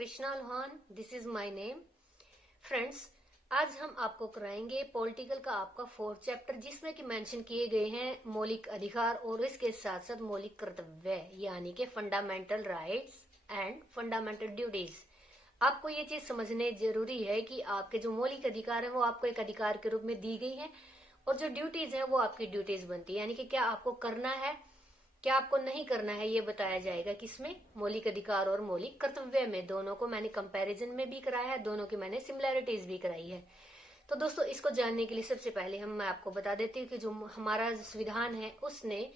Krishna Lohan, this is my name. Friends, आज हम आपको कराएंगे पॉलिटिकल का आपका 4th चैप्टर, जिसमें कि मेंशन किए गए हैं मौलिक अधिकार और इसके साथ साथ मौलिक कर्तव्य, यानी कि fundamental rights and fundamental duties. आपको ये चीज समझने जरूरी है कि आपके जो मौलिक अधिकार है वो आपको एक अधिकार के रूप में दी गई है, और जो ड्यूटीज है वो आपकी ड्यूटीज बनती है, यानी कि क्या आपको करना है, क्या आपको नहीं करना है, ये बताया जाएगा किसमें, मौलिक अधिकार और मौलिक कर्तव्य में। दोनों को मैंने कंपैरिजन में भी कराया है, दोनों की मैंने सिमिलैरिटीज भी कराई है। तो दोस्तों, इसको जानने के लिए सबसे पहले मैं आपको बता देती हूँ कि जो हमारा संविधान है उसने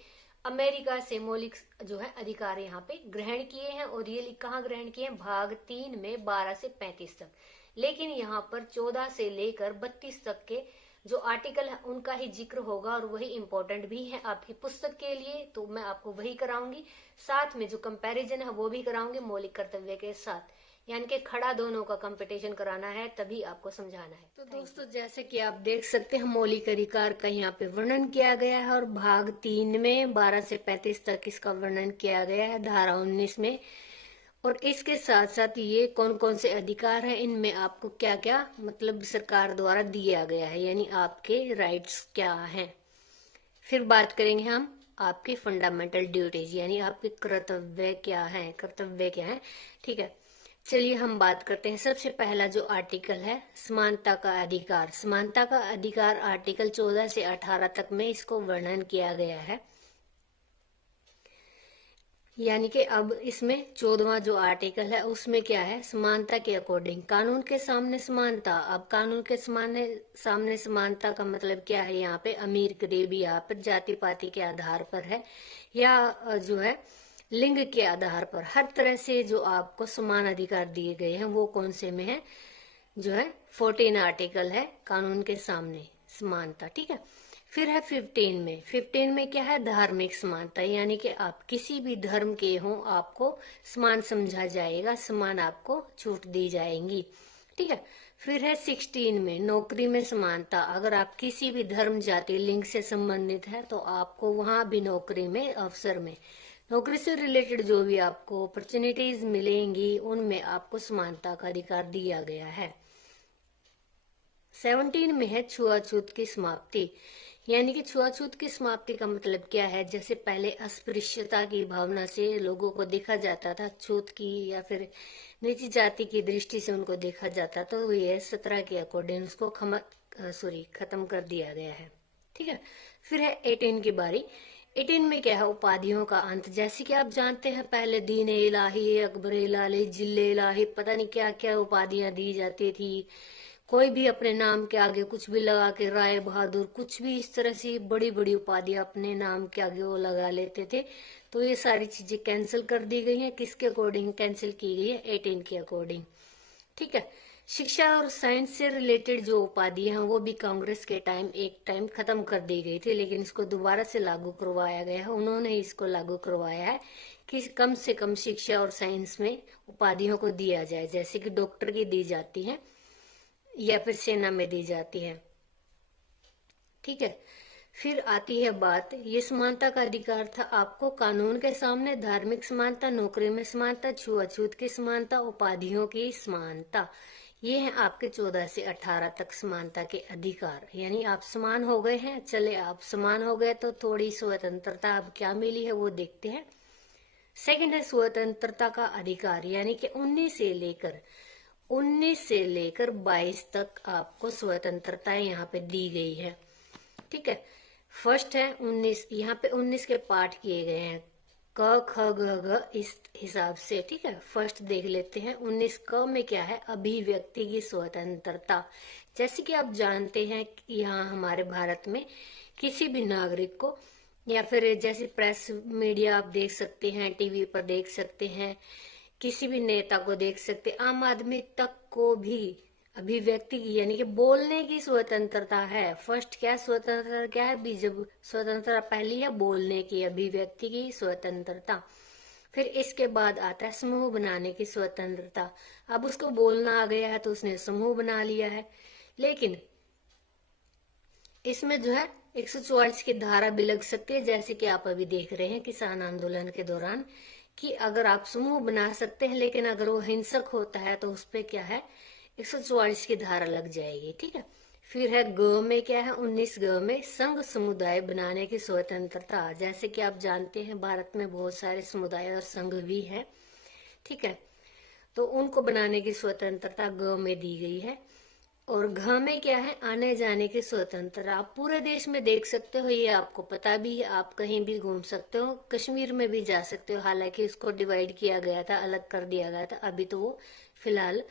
अमेरिका से मौलिक जो है अधिकार यहाँ पे ग्रहण किए हैं, और ये कहाँ ग्रहण किए हैं, भाग 3 में 12 से 35 तक। लेकिन यहाँ पर 14 से लेकर 32 तक के जो आर्टिकल है उनका ही जिक्र होगा, और वही इंपॉर्टेंट भी है आपकी पुस्तक के लिए, तो मैं आपको वही कराऊंगी। साथ में जो कंपैरिजन है वो भी कराऊंगी मौलिक कर्तव्य के साथ, यानी कि खड़ा दोनों का कंपटीशन कराना है, तभी आपको समझाना है। तो दोस्तों, जैसे कि आप देख सकते हैं, मौलिक अधिकार का यहाँ पे वर्णन किया गया है, और भाग 3 में 12 से 35 तक इसका वर्णन किया गया है, धारा 19 में। और इसके साथ साथ ये कौन कौन से अधिकार हैं, इनमें आपको क्या क्या मतलब सरकार द्वारा दिया गया है, यानी आपके राइट्स क्या हैं। फिर बात करेंगे हम आपके फंडामेंटल ड्यूटीज, यानी आपके कर्तव्य क्या है, कर्तव्य क्या है। ठीक है, चलिए हम बात करते हैं। सबसे पहला जो आर्टिकल है, समानता का अधिकार। समानता का अधिकार आर्टिकल 14 से 18 तक में इसको वर्णन किया गया है, यानी कि अब इसमें 14वां जो आर्टिकल है उसमें क्या है, समानता के अकॉर्डिंग कानून के सामने समानता। अब कानून के सामने समानता का मतलब क्या है, यहाँ पे अमीर गरीब यहाँ पर जाति पाति के आधार पर है, या जो है लिंग के आधार पर, हर तरह से जो आपको समान अधिकार दिए गए हैं वो कौन से में है, जो है 14 आर्टिकल है कानून के सामने समानता। ठीक है, फिर है 15 में क्या है, धार्मिक समानता, यानी कि आप किसी भी धर्म के हो आपको समान समझा जाएगा, समान आपको छूट दी जाएंगी। ठीक है, फिर है 16 में नौकरी में समानता। अगर आप किसी भी धर्म जाति लिंग से संबंधित है तो आपको वहां भी नौकरी में, अवसर में, नौकरी से रिलेटेड जो भी आपको अपॉर्चुनिटीज मिलेंगी उनमें आपको समानता का अधिकार दिया गया है। 17 में है छुआछूत की समाप्ति, यानी कि छुआछूत की समाप्ति का मतलब क्या है, जैसे पहले अस्पृश्यता की भावना से लोगों को देखा जाता था, छूत की या फिर नीची जाति की दृष्टि से उनको देखा जाता, तो ये 17 के अकॉर्डिंग उसको खत्म कर दिया गया है। ठीक है, फिर है 18 की बारी। 18 में क्या है, उपाधियों का अंत। जैसे कि आप जानते हैं पहले दीन इलाही, अकबर इलाही, जिले इलाही, पता नहीं क्या क्या उपाधियां दी जाती थी, कोई भी अपने नाम के आगे कुछ भी लगा के, राय बहादुर, कुछ भी इस तरह से बड़ी बड़ी उपाधियां अपने नाम के आगे वो लगा लेते थे। तो ये सारी चीजें कैंसिल कर दी गई हैं, किसके अकॉर्डिंग कैंसिल की गई है, 18 के अकॉर्डिंग। ठीक है, शिक्षा और साइंस से रिलेटेड जो उपाधियां हैं वो भी कांग्रेस के एक टाइम खत्म कर दी गई थी, लेकिन इसको दोबारा से लागू करवाया गया है, उन्होंने ही इसको लागू करवाया है कि कम से कम शिक्षा और साइंस में उपाधियों को दिया जाए, जैसे कि डॉक्टर की दी जाती है या फिर सेना में दी जाती है। ठीक है, फिर आती है बात, ये समानता का अधिकार था आपको कानून के सामने, धार्मिक समानता, नौकरी में समानता, छुआछूत की समानता, उपाधियों की समानता। ये है आपके 14 से 18 तक समानता के अधिकार, यानी आप समान हो गए हैं। चले, आप समान हो गए तो थोड़ी स्वतंत्रता अब क्या मिली है वो देखते हैं। सेकंड है स्वतंत्रता का अधिकार, यानी कि 19 से लेकर 22 तक आपको स्वतंत्रता यहाँ पे दी गई है। ठीक है, फर्स्ट है 19, यहाँ पे 19 के पाठ किए गए हैं, क ख ग घ इस हिसाब से। ठीक है, फर्स्ट देख लेते हैं। 19 क में क्या है, अभिव्यक्ति की स्वतंत्रता। जैसे कि आप जानते हैं कि यहाँ हमारे भारत में किसी भी नागरिक को, या फिर जैसे प्रेस मीडिया आप देख सकते हैं, टीवी पर देख सकते हैं, किसी भी नेता को देख सकते, आम आदमी तक को भी अभिव्यक्ति की, यानी कि बोलने की स्वतंत्रता है। फर्स्ट क्या स्वतंत्रता क्या है, जब स्वतंत्रता पहली है बोलने की, अभिव्यक्ति की स्वतंत्रता। फिर इसके बाद आता है समूह बनाने की स्वतंत्रता। अब उसको बोलना आ गया है तो उसने समूह बना लिया है, लेकिन इसमें जो है 144 की धारा भी लग सकती है, जैसे कि आप अभी देख रहे हैं किसान आंदोलन के दौरान कि अगर आप समूह बना सकते हैं, लेकिन अगर वो हिंसक होता है तो उस पे क्या है 144 की धारा लग जाएगी। ठीक है। फिर है ग में क्या है 19 ग में संघ समुदाय बनाने की स्वतंत्रता। जैसे कि आप जानते हैं भारत में बहुत सारे समुदाय और संघ भी हैं। ठीक है। तो उनको बनाने की स्वतंत्रता ग में दी गई है। और घ में क्या है आने जाने की स्वतंत्रता। आप पूरे देश में देख सकते हो, ये आपको पता भी है, आप कहीं भी घूम सकते हो, कश्मीर में भी जा सकते हो। हालांकि उसको डिवाइड किया गया था, अलग कर दिया गया था, अभी तो वो फिलहाल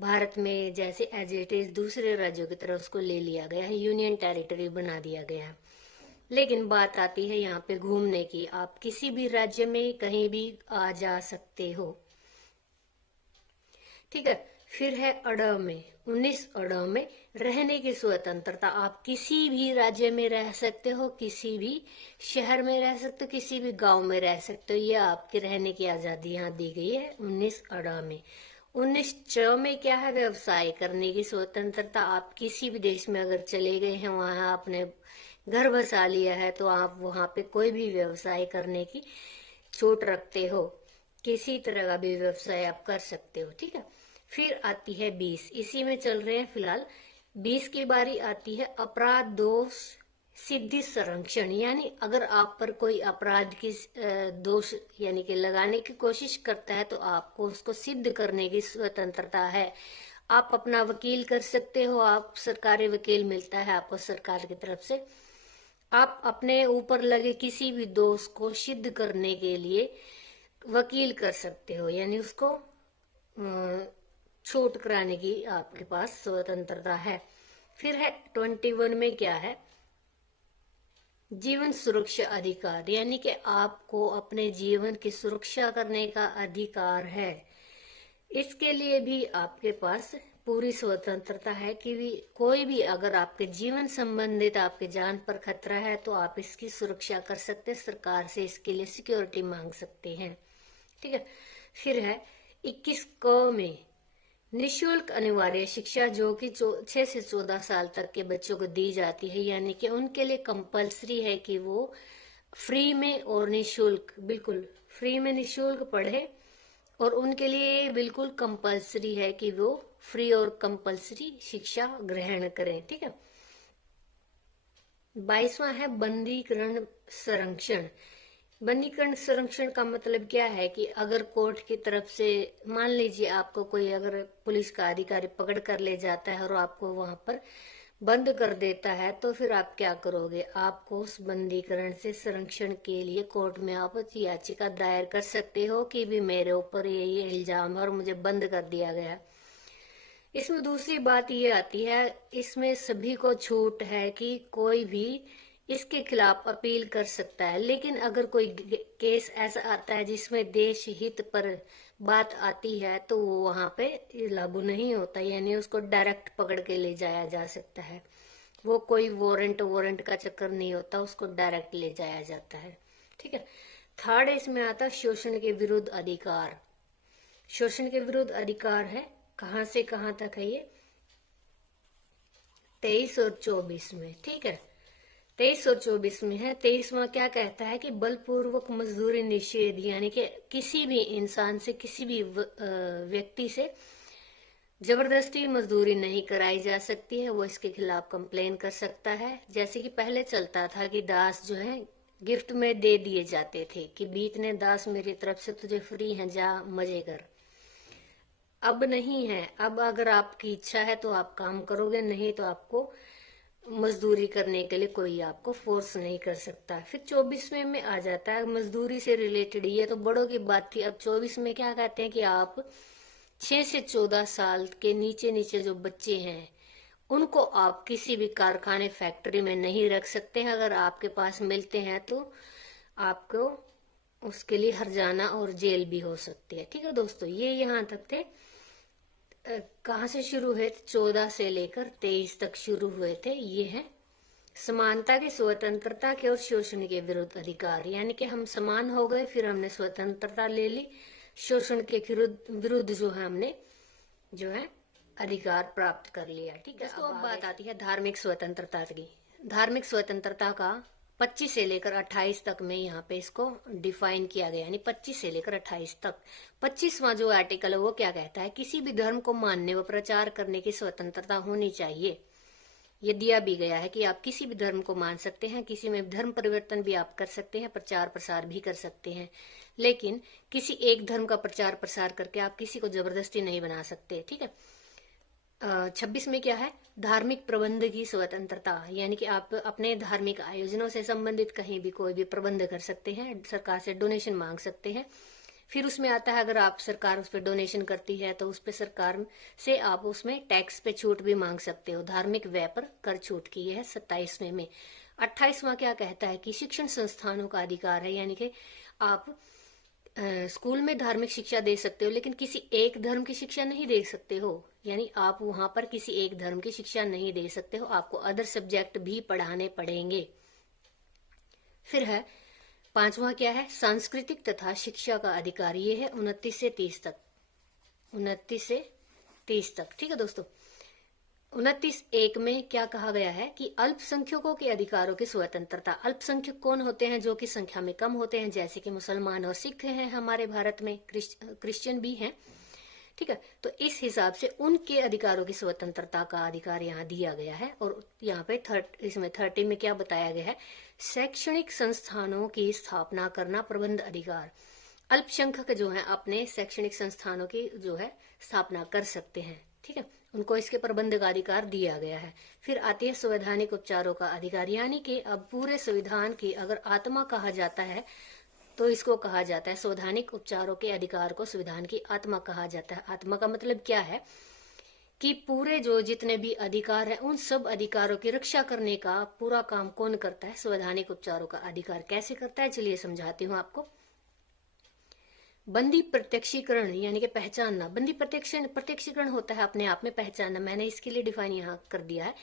भारत में जैसे एज इट इज दूसरे राज्यों की तरह उसको ले लिया गया है, यूनियन टेरिटरी बना दिया गया है। लेकिन बात आती है यहाँ पे घूमने की, आप किसी भी राज्य में कहीं भी आ जा सकते हो। ठीक है। फिर है अड़ में 19 अड़ में रहने की स्वतंत्रता। आप किसी भी राज्य में रह सकते हो, किसी भी शहर में रह सकते हो, किसी भी गांव में रह सकते हो, ये आपके रहने की आजादी यहाँ दी गई है 19 अड़ में। 19 च में क्या है व्यवसाय करने की स्वतंत्रता। आप किसी भी देश में अगर चले गए हैं, वहां आपने घर बसा लिया है, तो आप वहां पे कोई भी व्यवसाय करने की छूट रखते हो, किसी तरह का भी व्यवसाय आप कर सकते हो। ठीक है। फिर आती है 20, इसी में चल रहे हैं फिलहाल। 20 की बारी आती है अपराध दोष सिद्धि संरक्षण। यानी अगर आप पर कोई अपराध की दोष यानी कि लगाने की कोशिश करता है, तो आपको उसको सिद्ध करने की स्वतंत्रता है। आप अपना वकील कर सकते हो, आप सरकारी वकील मिलता है आपको सरकार की तरफ से। आप अपने ऊपर लगे किसी भी दोष को सिद्ध करने के लिए वकील कर सकते हो, यानी उसको छूट कराने की आपके पास स्वतंत्रता है। फिर है 21 में क्या है जीवन सुरक्षा अधिकार। यानी कि आपको अपने जीवन की सुरक्षा करने का अधिकार है। इसके लिए भी आपके पास पूरी स्वतंत्रता है कि भी कोई भी अगर आपके जीवन संबंधित आपके जान पर खतरा है, तो आप इसकी सुरक्षा कर सकते हैं, सरकार से इसके लिए सिक्योरिटी मांग सकते हैं। ठीक है। फिर है 21 क में निशुल्क अनिवार्य शिक्षा, जो कि 6 से 14 साल तक के बच्चों को दी जाती है। यानी कि उनके लिए कंपलसरी है कि वो फ्री में और निशुल्क, बिल्कुल फ्री में निशुल्क पढ़े, और उनके लिए बिल्कुल कंपलसरी है कि वो फ्री और कंपलसरी शिक्षा ग्रहण करें। ठीक है। 22वां है बंदीकरण संरक्षण। बंदीकरण संरक्षण का मतलब क्या है कि अगर कोर्ट की तरफ से मान लीजिए आपको कोई अगर पुलिस का अधिकारी पकड़ कर ले जाता है और आपको वहां पर बंद कर देता है, तो फिर आप क्या करोगे? आपको उस बंदीकरण से संरक्षण के लिए कोर्ट में आप याचिका दायर कर सकते हो कि भी मेरे ऊपर ये इल्जाम है और मुझे बंद कर दिया गया। इसमें दूसरी बात ये आती है, इसमें सभी को छूट है कि कोई भी इसके खिलाफ अपील कर सकता है। लेकिन अगर कोई केस ऐसा आता है जिसमें देश हित पर बात आती है, तो वो वहां पे लागू नहीं होता, यानी उसको डायरेक्ट पकड़ के ले जाया जा सकता है। वो कोई वारंट का चक्कर नहीं होता, उसको डायरेक्ट ले जाया जाता है। ठीक है। थर्ड इसमें आता है शोषण के विरुद्ध अधिकार। शोषण के विरुद्ध अधिकार है, कहां से कहां तक है ये 23 और 24 में। ठीक है। 23 और 24 में है। 23वां क्या कहता है कि बलपूर्वक मजदूरी निषेध, यानी कि किसी भी इंसान से किसी भी व्यक्ति से जबरदस्ती मजदूरी नहीं कराई जा सकती है। वो इसके खिलाफ कंप्लेन कर सकता है। जैसे कि पहले चलता था कि दास जो है गिफ्ट में दे दिए जाते थे कि बीतने दास मेरी तरफ से तुझे फ्री है, जा मजे कर। अब नहीं है। अब अगर आपकी इच्छा है तो आप काम करोगे, नहीं तो आपको मजदूरी करने के लिए कोई आपको फोर्स नहीं कर सकता। फिर 24वें में आ जाता है मजदूरी से रिलेटेड, ये तो बड़ों की बात थी। अब 24 में क्या कहते हैं कि आप 6 से 14 साल के नीचे नीचे जो बच्चे हैं, उनको आप किसी भी कारखाने फैक्ट्री में नहीं रख सकते हैं। अगर आपके पास मिलते हैं तो आपको उसके लिए हर्जाना और जेल भी हो सकती है। ठीक है दोस्तों, ये यहाँ तक थे। कहाँ से शुरू हुए थे? 14 से लेकर 23 तक शुरू हुए थे। ये है समानता की, स्वतंत्रता के और शोषण के विरुद्ध अधिकार। यानी कि हम समान हो गए, फिर हमने स्वतंत्रता ले ली, शोषण के विरुद्ध जो है हमने जो है अधिकार प्राप्त कर लिया। ठीक है। दोस्तों अब बात आती है धार्मिक स्वतंत्रता की। धार्मिक स्वतंत्रता का 25 से लेकर 28 तक में यहाँ पे इसको डिफाइन किया गया, यानी 25 से लेकर 28 तक। 25वां जो आर्टिकल है वो क्या कहता है, किसी भी धर्म को मानने व प्रचार करने की स्वतंत्रता होनी चाहिए। ये दिया भी गया है कि आप किसी भी धर्म को मान सकते हैं, किसी में धर्म परिवर्तन भी आप कर सकते हैं, प्रचार प्रसार भी कर सकते हैं, लेकिन किसी एक धर्म का प्रचार प्रसार करके आप किसी को जबरदस्ती नहीं बना सकते। ठीक है। 26 में क्या है, धार्मिक प्रबंध की स्वतंत्रता, यानी कि आप अपने धार्मिक आयोजनों से संबंधित कहीं भी कोई भी प्रबंध कर सकते हैं, सरकार से डोनेशन मांग सकते हैं। फिर उसमें आता है, अगर आप सरकार उस पर डोनेशन करती है तो उस पर सरकार से आप उसमें टैक्स पे छूट भी मांग सकते हो। धार्मिक व्यय पर कर छूट की है 27वें में। 28वां क्या कहता है कि शिक्षण संस्थानों का अधिकार है, यानी कि आप स्कूल में धार्मिक शिक्षा दे सकते हो, लेकिन किसी एक धर्म की शिक्षा नहीं दे सकते हो, यानी आप वहां पर किसी एक धर्म की शिक्षा नहीं दे सकते हो, आपको अदर सब्जेक्ट भी पढ़ाने पड़ेंगे। फिर है 5वां क्या है, सांस्कृतिक तथा शिक्षा का अधिकार, ये है 29 से 30 तक, 29 से 30 तक। ठीक है दोस्तों। 29(1) में क्या कहा गया है कि अल्पसंख्यकों के अधिकारों की स्वतंत्रता। अल्पसंख्यक कौन होते हैं, जो कि संख्या में कम होते हैं, जैसे कि मुसलमान और सिख हैं हमारे भारत में, क्रिश्चियन भी हैं। ठीक है। तो इस हिसाब से उनके अधिकारों की स्वतंत्रता का अधिकार यहाँ दिया गया है। और यहाँ पे इसमें 30 में क्या बताया गया है, शैक्षणिक संस्थानों की स्थापना करना, प्रबंध अधिकार। अल्पसंख्यक जो है अपने शैक्षणिक संस्थानों की जो है स्थापना कर सकते हैं। ठीक है, उनको इसके प्रबंध का अधिकार दिया गया है। फिर आती है संवैधानिक उपचारों का अधिकार, यानी कि अब पूरे संविधान की अगर आत्मा कहा जाता है तो इसको कहा जाता है, संवैधानिक उपचारों के अधिकार को संविधान की आत्मा कहा जाता है। आत्मा का मतलब क्या है कि पूरे जो जितने भी अधिकार है उन सब अधिकारों की रक्षा करने का पूरा काम कौन करता है, संवैधानिक उपचारों का अधिकार। कैसे करता है चलिए समझाती हूँ आपको। बंदी प्रत्यक्षीकरण, यानी कि पहचानना। बंदी प्रत्यक्षीकरण होता है अपने आप में पहचानना। मैंने इसके लिए डिफाइन यहाँ कर दिया है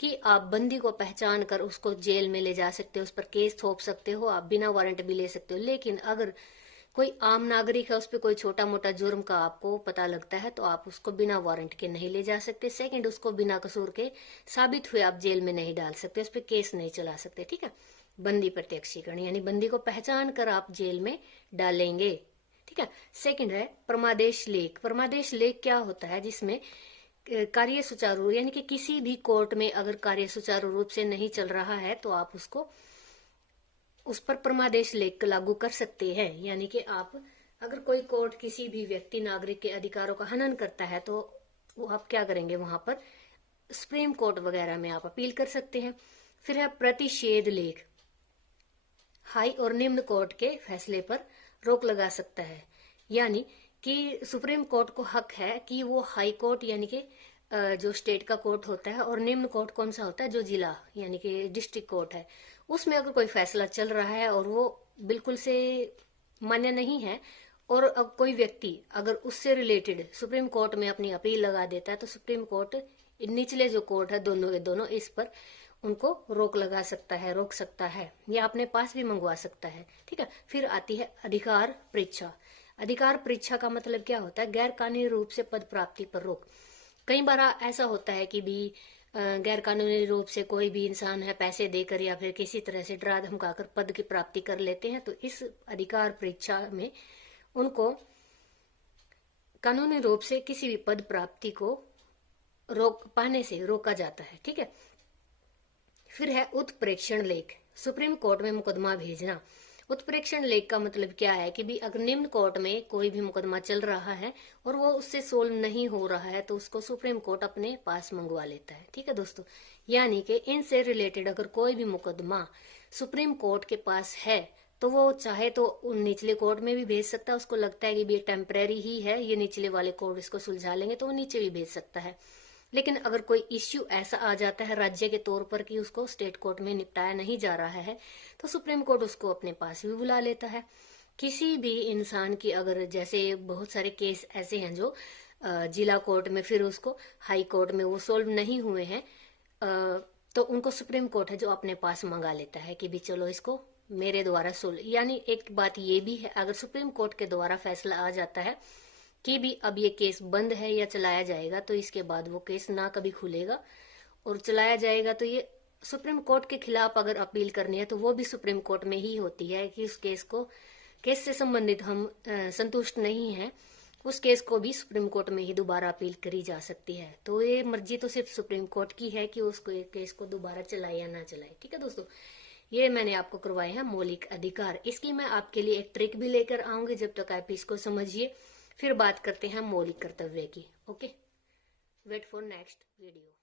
कि आप बंदी को पहचान कर उसको जेल में ले जा सकते हो, उस पर केस थोप सकते हो, आप बिना वारंट भी ले सकते हो। लेकिन अगर कोई आम नागरिक है, उस पर कोई छोटा मोटा जुर्म का आपको पता लगता है तो आप उसको बिना वारंट के नहीं ले जा सकते। सेकंड, उसको बिना कसूर के साबित हुए आप जेल में नहीं डाल सकते, उस पर केस नहीं चला सकते। ठीक है, बंदी प्रत्यक्षीकरण यानी बंदी को पहचान कर आप जेल में डालेंगे। ठीक है। सेकंड है परमादेश लेख। परमादेश लेख क्या होता है, जिसमें कार्य सुचारू, यानी कि किसी भी कोर्ट में अगर कार्य सुचारू रूप से नहीं चल रहा है तो आप उसको उस पर परमादेश लेख लागू कर सकते हैं। यानी कि आप अगर कोई कोर्ट किसी भी व्यक्ति नागरिक के अधिकारों का हनन करता है तो वो आप क्या करेंगे, वहां पर सुप्रीम कोर्ट वगैरह में आप अपील कर सकते हैं। फिर है प्रतिषेध लेख। हाई और निम्न कोर्ट के फैसले पर रोक लगा सकता है, यानी कि सुप्रीम कोर्ट को हक है कि वो हाई कोर्ट यानी कि जो स्टेट का कोर्ट होता है, और निम्न कोर्ट कौन सा होता है, जो जिला यानी कि डिस्ट्रिक्ट कोर्ट है, उसमें अगर कोई फैसला चल रहा है और वो बिल्कुल से मान्य नहीं है, और अब कोई व्यक्ति अगर उससे रिलेटेड सुप्रीम कोर्ट में अपनी अपील लगा देता है तो सुप्रीम कोर्ट निचले जो कोर्ट है दोनों के दोनों इस पर उनको रोक लगा सकता है, रोक सकता है, या अपने पास भी मंगवा सकता है। ठीक है। फिर आती है अधिकार परीक्षा। अधिकार परीक्षा का मतलब क्या होता है, गैर कानूनी रूप से पद प्राप्ति पर रोक। कई बार ऐसा होता है कि भी गैर कानूनी रूप से कोई भी इंसान है पैसे देकर या फिर किसी तरह से डरा धमकाकर पद की प्राप्ति कर लेते हैं, तो इस अधिकार परीक्षा में उनको कानूनी रूप से किसी भी पद प्राप्ति को पाने से रोका जाता है। ठीक है। फिर है उत्प्रेक्षण लेख। सुप्रीम कोर्ट में मुकदमा भेजना। उत्प्रेक्षण लेख का मतलब क्या है कि भी अगर निम्न कोर्ट में कोई भी मुकदमा चल रहा है और वो उससे सोल्व नहीं हो रहा है तो उसको सुप्रीम कोर्ट अपने पास मंगवा लेता है। ठीक है दोस्तों, यानी कि इनसे रिलेटेड अगर कोई भी मुकदमा सुप्रीम कोर्ट के पास है तो वो चाहे तो उन निचले कोर्ट में भी भेज सकता है, उसको लगता है कि ये टेम्परेरी ही है, ये निचले वाले कोर्ट इसको सुलझा लेंगे, तो वो नीचे भी भेज सकता है। लेकिन अगर कोई इश्यू ऐसा आ जाता है राज्य के तौर पर कि उसको स्टेट कोर्ट में निपटाया नहीं जा रहा है तो सुप्रीम कोर्ट उसको अपने पास भी बुला लेता है। किसी भी इंसान की अगर, जैसे बहुत सारे केस ऐसे हैं जो जिला कोर्ट में फिर उसको हाई कोर्ट में वो सोल्व नहीं हुए हैं, तो उनको सुप्रीम कोर्ट है जो अपने पास मंगा लेता है कि भी चलो इसको मेरे द्वारा सोल्व। यानी एक बात ये भी है, अगर सुप्रीम कोर्ट के द्वारा फैसला आ जाता है कि भी अब ये केस बंद है या चलाया जाएगा, तो इसके बाद वो केस ना कभी खुलेगा, और चलाया जाएगा तो ये सुप्रीम कोर्ट के खिलाफ अगर अपील करनी है तो वो भी सुप्रीम कोर्ट में ही होती है कि उस केस से संबंधित हम संतुष्ट नहीं हैं, उस केस को भी सुप्रीम कोर्ट में ही दोबारा अपील करी जा सकती है। तो ये मर्जी तो सिर्फ सुप्रीम कोर्ट की है कि उसको केस को दोबारा चलाए या ना चलाए। ठीक है दोस्तों, ये मैंने आपको करवाए हैं मौलिक अधिकार। इसकी मैं आपके लिए एक ट्रिक भी लेकर आऊंगी, जब तक आप इसको समझिए। फिर बात करते हैं मौलिक कर्तव्य की। Okay, wait for next video.